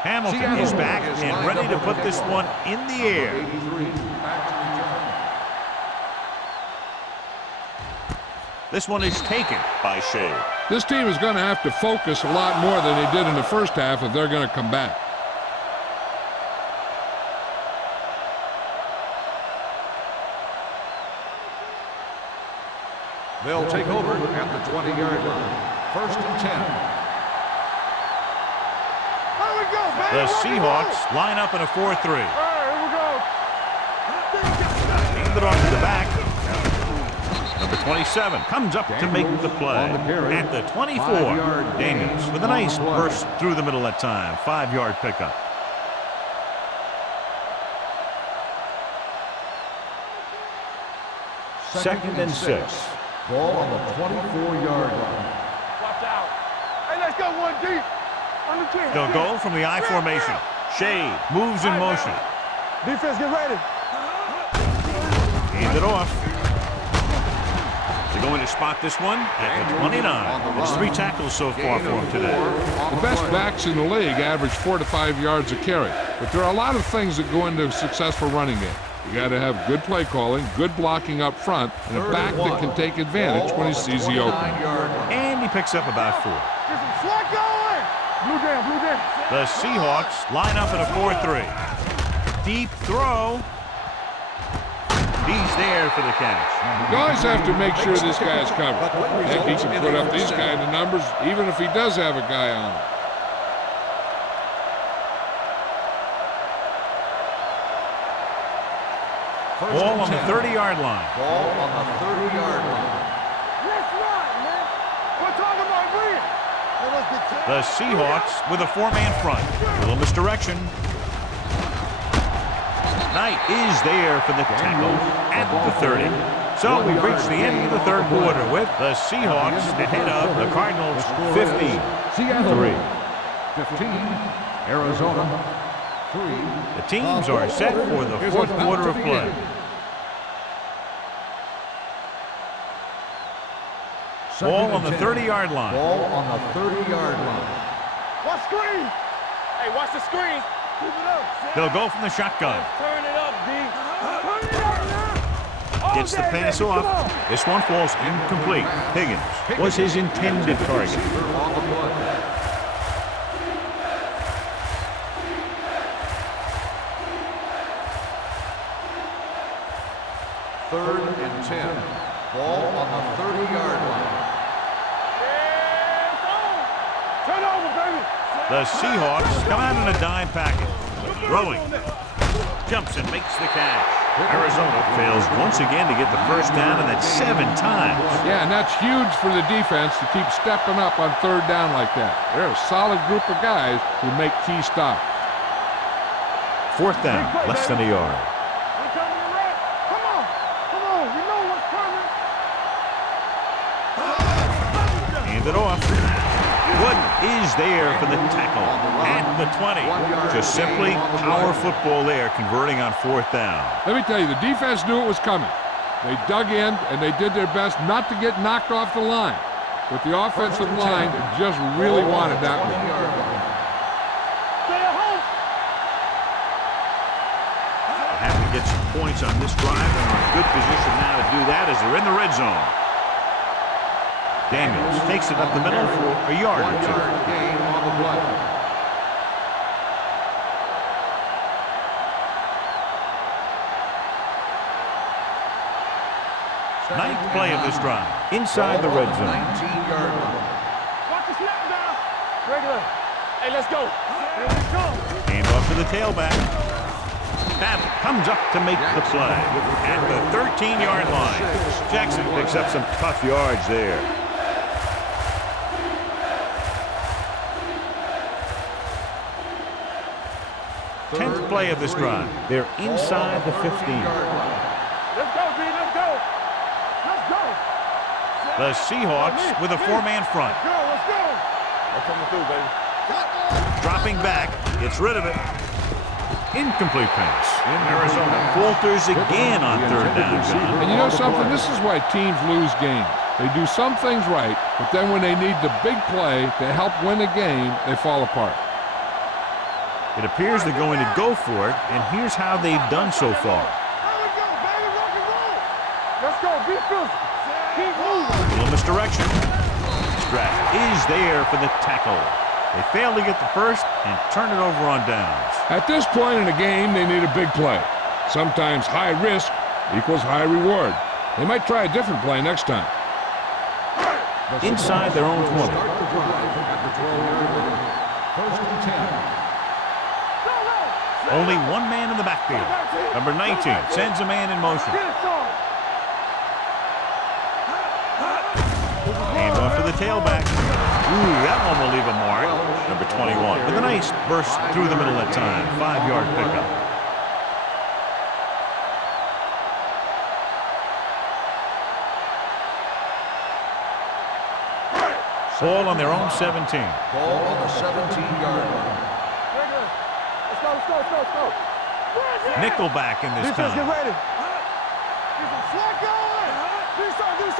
Hamilton is back and ready to put this one in the air. This one is taken by Shea. This team is going to have to focus a lot more than they did in the first half if they're going to come back. They'll take over at the 20-yard line. 1st and 10. The Seahawks line up in a 4-3. All right, here we go. Hand it off to the back. Number 27 comes up to make the play. At the 24, Daniels with a nice burst through the middle that time. 5-yard pickup. Second and 6. Ball on the 24-yard line. Watch out. Hey, let's go one deep. On the 10. They'll go from the I formation. Shea moves in motion. Defense, get ready. Hand it off. They're going to spot this one at the 29. It's 3 tackles so far for him today. The best backs in the league average 4 to 5 yards a carry. But there are a lot of things that go into a successful running game. You got to have good play calling, good blocking up front, and a back that can take advantage when he sees the opening. And he picks up about 4. Get some slack going. Blue down, blue down. The Seahawks line up in a 4-3. Deep throw. He's there for the catch. You always have to make sure this guy is covered. Heck, he can put up these kind of numbers even if he does have a guy on him. Ball on the 30-yard line. Ball on the 30-yard line. Let's run, man. We're talking about win. The Seahawks with a four-man front. Little misdirection. Knight is there for the tackle at the 30. So we've reached the end of the third quarter with the Seahawks ahead of the Cardinals 15. Seattle 3. 15. Arizona 3. The teams are set for the fourth quarter of play. Ball on the 30-yard line. Ball on the 30-yard line. Watch screen. Hey, watch the screen. Keep it up. They'll go from the shotgun. Turn it up, D. Turn it up, man. Gets the pass off. This one falls incomplete. Higgins was his intended target. On the play. Third and 10. Ball on the 30-yard line. Turn over, baby. The Seahawks come out in a dime package. Throwing. Jumps and makes the catch. Arizona fails once again to get the first down, and that's 7 times. Yeah, and that's huge for the defense to keep stepping up on third down like that. They're a solid group of guys who make key stops. Fourth down, less than a yard. We're coming to red. Come on. Come on. You know what's coming. Hand it off. Wood is there for the tackle at the 20. Just simply power football there, converting on fourth down. Let me tell you, the defense knew it was coming. They dug in, and they did their best not to get knocked off the line. But the offensive line just really wanted that one. Stay at home. They have to get some points on this drive, and are in good position now to do that as they're in the red zone. Daniels takes it up the middle for a yard or 2. 1 yard gain on the play. Ninth play of this drive. Inside the red zone. 19-yard line. Watch the snap down. Regular. Hey, let's go. Let's go. Hand off to the tailback. Battle comes up to make the play at the 13-yard line. Jackson picks up some tough yards there. 10th play of this drive. They're inside the 15. Let's go, B. Let's go. Let's go. The Seahawks with a four-man front. Let's go. Let's go. I'm coming through, baby. Dropping back, gets rid of it. Incomplete pass. Arizona falters again on third down, John. And you know something? This is why teams lose games. They do some things right, but then when they need the big play to help win a game, they fall apart. It appears they're going to go for it, and here's how they've done so far. There we go, baby. Rock and roll. Let's go. Be physical. Keep moving. Little misdirection. Stratton is there for the tackle. They fail to get the first and turn it over on downs. At this point in the game, they need a big play. Sometimes high risk equals high reward. They might try a different play next time. Inside their own 20. Start the drive at the 12-yard line. First and 10. Only one man in the backfield. Number 19 sends a man in motion. Hand off to the tailback. Ooh, that one will leave a mark. Number 21 with a nice burst through the middle that time. 5-yard pickup. Ball on their own 17. Ball on the 17-yard line. Let's go. Nickelback in this Defense, get time. ready. Get some slack going. Do something.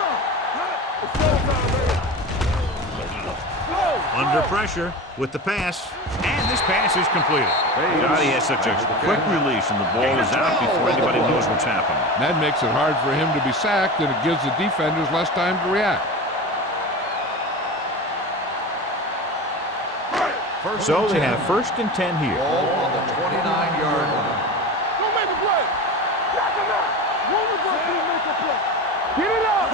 Under pressure with the pass. And this pass is completed. God, he has such a quick release, and the ball is out before anybody knows what's happened. That makes it hard for him to be sacked, and it gives the defenders less time to react. So they have first and 10 here. Ball on the 29-yard line. Don't make a play. Knock him out. One of us will make a play. Get it up.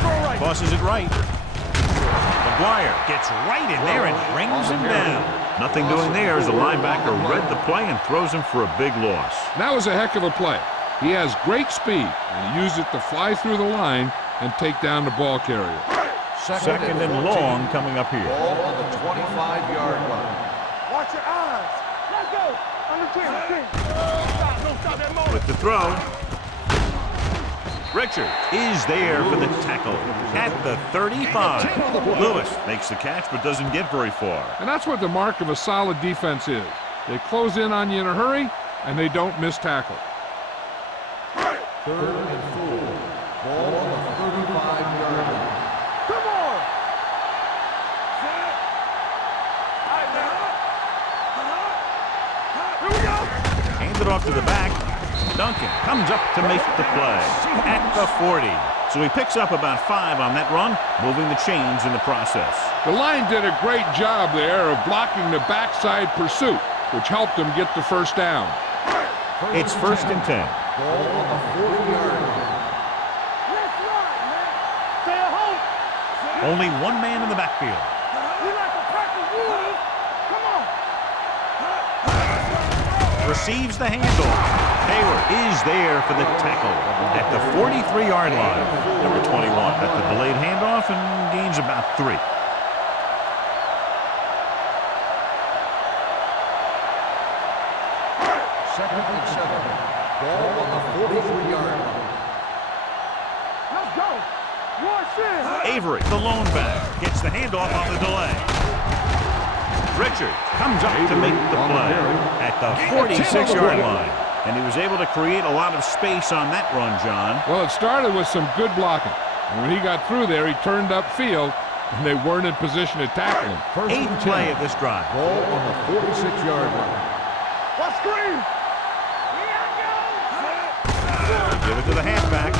Go right. Tosses it right. McGuire gets right in there and brings him down. Nothing doing there as the linebacker read the play and throws him for a big loss. That was a heck of a play. He has great speed, and he used it to fly through the line and take down the ball carrier. Second and long coming up here. Ball on the 25-yard line. Watch your eyes. Let's go. On the 10. Don't stop that moment. With the throw. Richard is there for the tackle at the 35. Lewis makes the catch but doesn't get very far. And that's what the mark of a solid defense is. They close in on you in a hurry, and they don't miss tackle. 3rd and 4. Ball on the 35-yard line. Come on. Set. All right, now. Here we go. Hand it off to the back. Duncan comes up to make the play at the 40. So he picks up about 5 on that run, moving the chains in the process. The line did a great job there of blocking the backside pursuit, which helped them get the first down. It's 1st and 10. Ball on the 40-yard line. Let's ride, man. Stay at home. Only one man in the backfield. We like to practice rules. Come on. Receives the handoff. Hayward is there for the tackle at the 43-yard line. Number 21 at the delayed handoff and gains about 3. Second and 7. Ball on the 43-yard line. Let's go. Rush in. Avery, the lone back, gets the handoff on the delay. Richard comes up to make the play at the 46-yard line. And he was able to create a lot of space on that run, John. Well, it started with some good blocking. And when he got through there, he turned upfield, and they weren't in position to tackle him. 8th play of this drive. Ball on the 46-yard line. What screen? Give it to the halfback.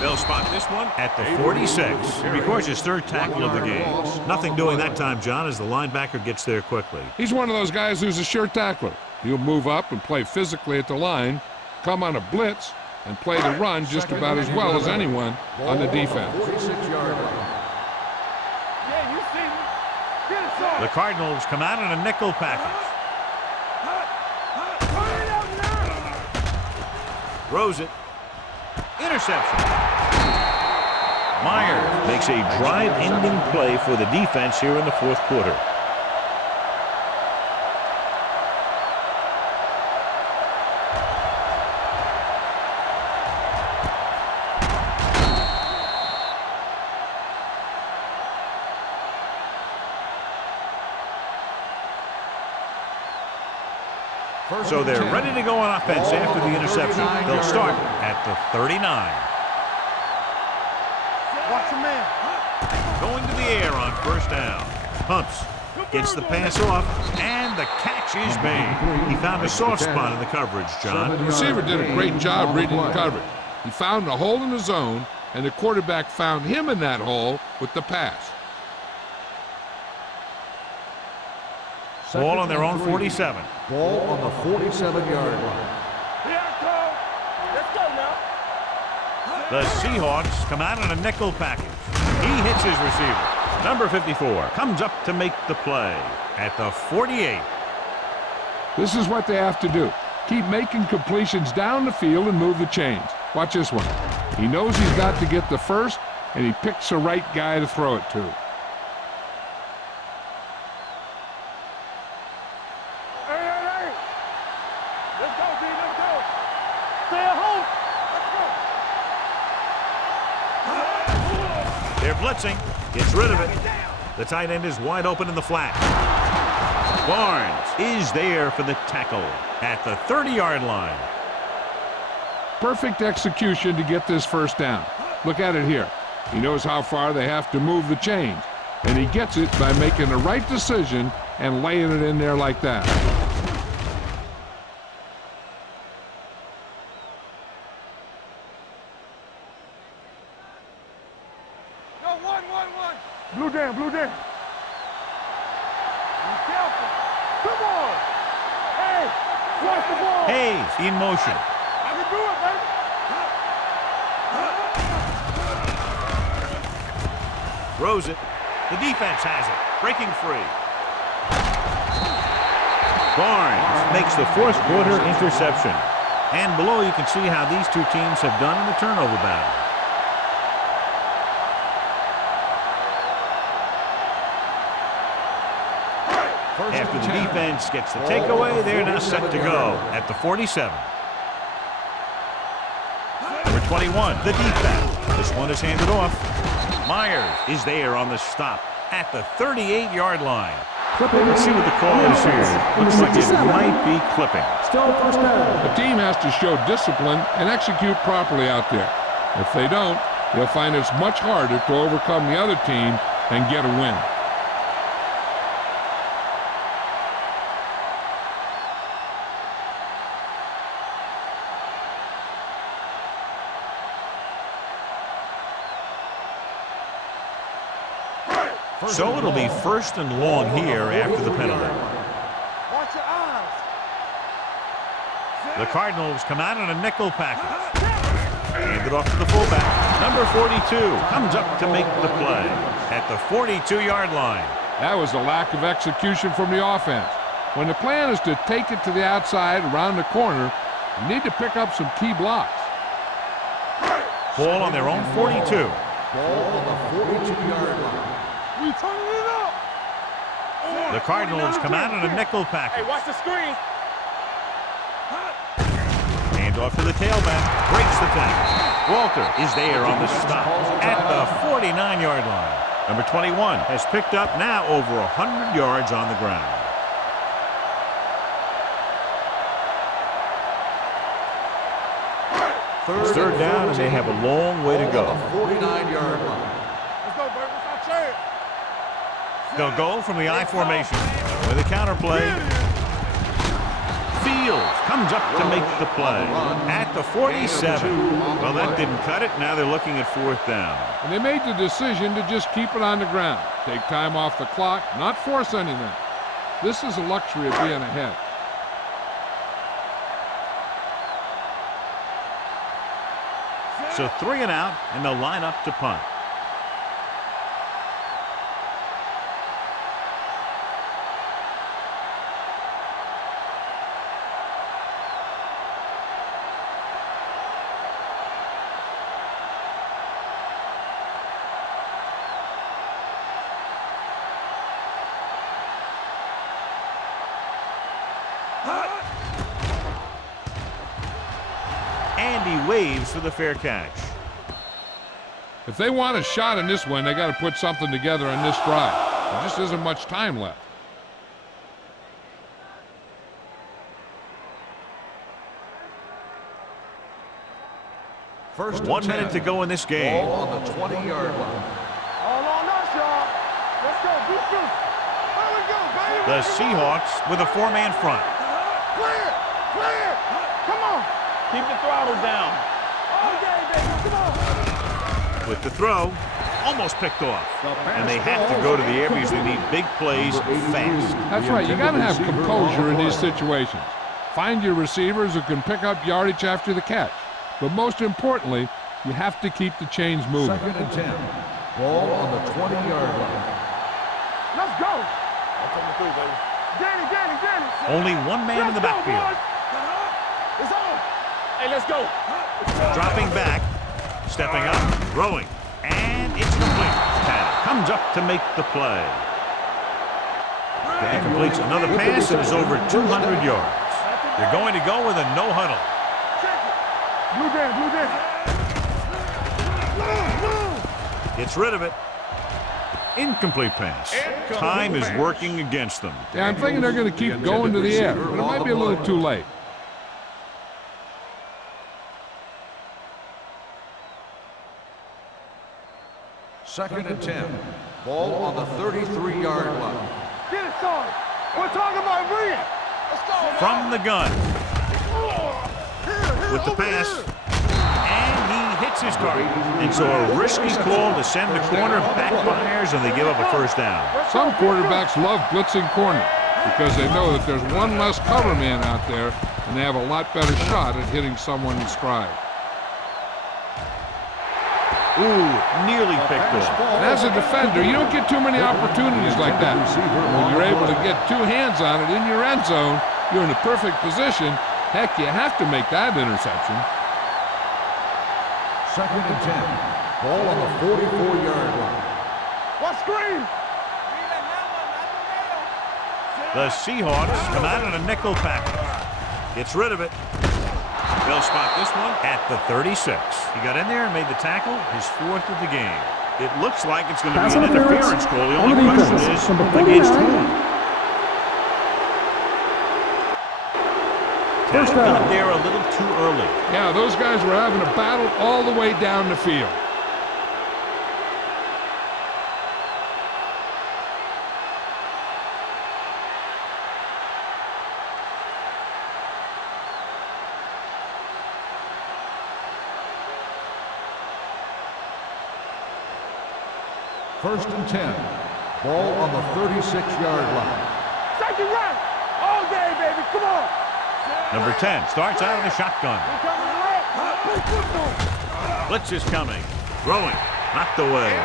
They'll spot this one at the 46. Records his 3rd tackle of the game. Nothing doing that time, John, as the linebacker gets there quickly. He's one of those guys who's a sure tackler. He'll move up and play physically at the line, come on a blitz, and play the run just about as well as anyone on the defense. 46-yard line. Yeah, you see me. Get it, son. The Cardinals come out in a nickel package. Turn it up now. Throws it. Interception. Myers makes a drive-ending play for the defense here in the 4th quarter. So they're ready to go on offense after the interception. They'll start at the 39. Watch your man. Going to the air on 1st down. Pumps. Gets the pass off, and the catch is made. He found a soft spot in the coverage, John. The receiver did a great job reading the coverage. He found a hole in the zone, and the quarterback found him in that hole with the pass. Ball on their own 47. Ball on the 47-yard line. Here I come. Let's go now. The Seahawks come out in a nickel package. He hits his receiver. Number 54 comes up to make the play at the 48. This is what they have to do. Keep making completions down the field and move the chains. Watch this one. He knows he's got to get the first, and he picks the right guy to throw it to. Let's go, B. Let's go. Stay at home. Let's go. They're blitzing. Gets rid of it. The tight end is wide open in the flat. Barnes is there for the tackle at the 30-yard line. Perfect execution to get this first down. Look at it here. He knows how far they have to move the chains, and he gets it by making the right decision and laying it in there like that. Go, one. Blue down. Be careful. Come on. Hey, watch the ball. Hayes in motion. I can do it, baby. Throws it. The defense has it. Breaking free. Barnes makes the 4th quarter interception. And below you can see how these two teams have done in the turnover battle. After the defense gets the takeaway, they're now set to go at the 47. Number 21, the deep back. This one is handed off. Myers is there on the stop at the 38-yard line. Let's see what the call is here. Looks like it might be clipping. Still first down. The team has to show discipline and execute properly out there. If they don't, they'll find it's much harder to overcome the other team and get a win. So it'll be first and long here after the penalty. Watch your eyes. The Cardinals come out in a nickel package. Hand it off to the fullback. Number 42 comes up to make the play at the 42-yard line. That was a lack of execution from the offense. When the plan is to take it to the outside around the corner, you need to pick up some key blocks. Ball on their own 42. Ball on the 42-yard line. We turning it up. The Cardinals come out in a nickel package. Hey, watch the screen. Hand off to the tailback. Breaks the tackle. Walter is there on the stop at the 49-yard line. Number 21 has picked up now over 100 yards on the ground. Third down, and they have a long way to go. 49-yard line. Let's go, baby. What's our chance? They'll go from the I formation with a counter play. Fields comes up to make the play at the 47. Well, that didn't cut it. Now they're looking at fourth down. And they made the decision to just keep it on the ground. Take time off the clock, not force anything. This is a luxury of being ahead. So 3 and out, and they'll line up to punt. And he waves for the fair catch. If they want a shot in this one, they got to put something together on this drive. There just isn't much time left. First and 1 minute to 10. go in this game. Ball on the 20-yard line. All on us, y'all. Let's go. Beat you. There we go, baby. The Seahawks with a 4-man front. Clear. Clear. Come on. Keep the throttle down. All day, baby. Come on. With the throw, almost picked off. And they have to go to the air because they need big plays fast. That's right. You got to have composure in these situations. Find your receivers who can pick up yardage after the catch. But most importantly, you have to keep the chains moving. Second and 10. Ball on the 20-yard line. Let's go. I'm coming through, baby. Danny. Only one man in the backfield. It's on. Hey, let's go. Dropping back, stepping up, throwing, and it's complete. Tanner comes up to make the play. He completes another pass and is over 200 yards. They're going to go with a no huddle. Blue Danny. Gets rid of it. Incomplete pass. Time is working against them. Yeah, I'm thinking they're going to keep going to the air, but it might be a little too late. Second and 10. Ball on the 33-yard line. Get it started. We're talking about bringing. Let's go. From the gun. With the pass. And he hits his target. And so a risky call to send the corner backfires, and they give up a first down. Some quarterbacks love blitzing corner because they know that there's one less cover man out there, and they have a lot better shot at hitting someone in stride. Ooh, nearly picked off. And as a defender, you don't get too many opportunities like that. When you're able to get two hands on it in your end zone, you're in a perfect position Heck, you have to make that interception. 2nd and 10. Ball on the 44-yard line. What screen? The Seahawks come out in a nickel package. Gets rid of it. They'll spot this one at the 36. He got in there and made the tackle, his 4th of the game. It looks like it's going to be an interference call. The only question is against whom? Tackle got there a little too early. Yeah, those guys were having a battle all the way down the field. First and 10. Ball on the 36-yard line. Second run. All day, baby. Come on. Number 10 starts out in the shotgun. Blitz is coming. Throwing. Knocked away.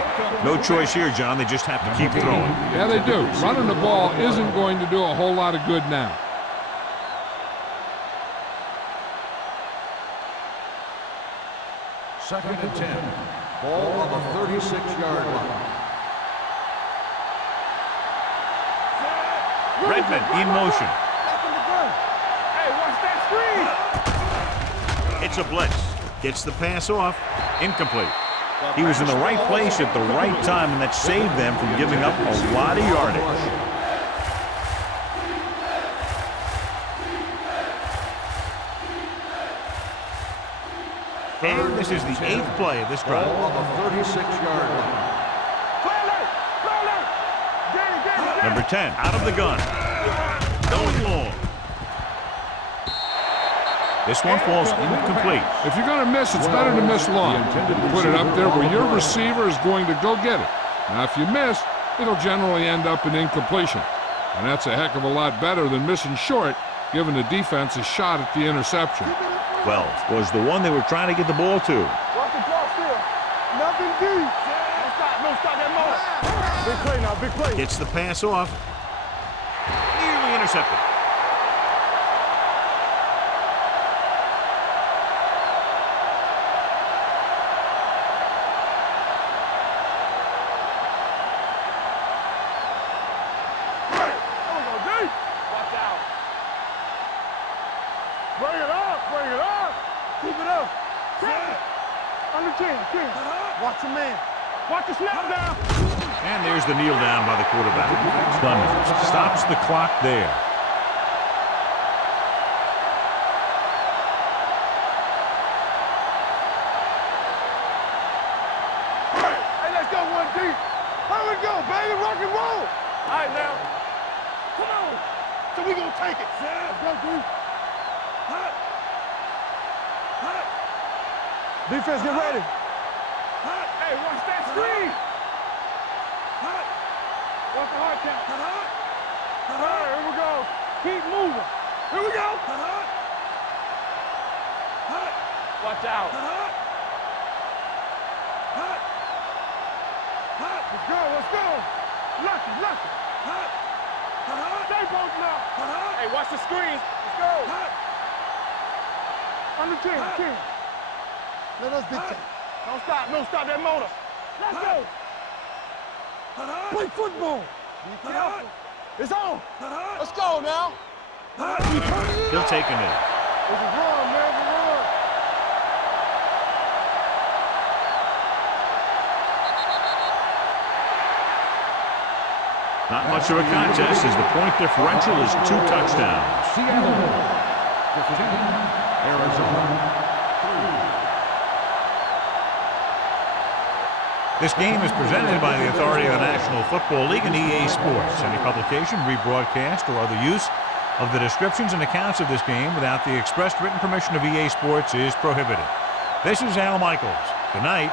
No choice here, John. They just have to keep throwing. Yeah, they do. Running the ball isn't going to do a whole lot of good now. Second and 10. Ball on the 36-yard line. Redmond in motion. Hey, watch that screen. It's a blitz. Gets the pass off. Incomplete. He was in the right place at the right time, and that saved them from giving up a lot of yardage. And this is the 8th play of this drive. Ball on the 36-yard line. Number 10 out of the gun. Going long. This one falls incomplete. If you're going to miss, it's better to miss long. Put it up there where your receiver is going to go get it. Now, if you miss, it'll generally end up in incompletion. And that's a heck of a lot better than missing short, giving the defense a shot at the interception. 12 was the one they were trying to get the ball to. Watch the clock still. Nothing deep. Don't stop that moment. Big play now, big play. Gets the pass off. Nearly intercepted. Watch out. Bring it up, bring it up. Keep it up. Under 10. Watch the man. Watch the snap down. And there's the kneel down by the quarterback. Clemens stops the clock there. Hey, let's go one deep. Here we go, baby. Rock and roll. All right, now. Come on. So we gonna take it. Let's go, dude. Defense, get ready. Hey, watch that screen. Watch the hard count. All right, here we go. Keep moving. Here we go. Watch out. Let's go, let's go. Lucky. Stay both now. Hey, watch the screen. Let's go. Under 10. Let us get 10. Don't stop that motor. Let's go. Play football. Be careful. It's on. Let's go now. He'll take a knee. It's a run, man. It's a run. Not much of a contest as the point differential is 2 touchdowns. Seattle 15, Arizona 3. This game is presented by the authority of the National Football League and EA Sports. Any publication, rebroadcast, or other use of the descriptions and accounts of this game without the expressed written permission of EA Sports is prohibited. This is Al Michaels. Good night.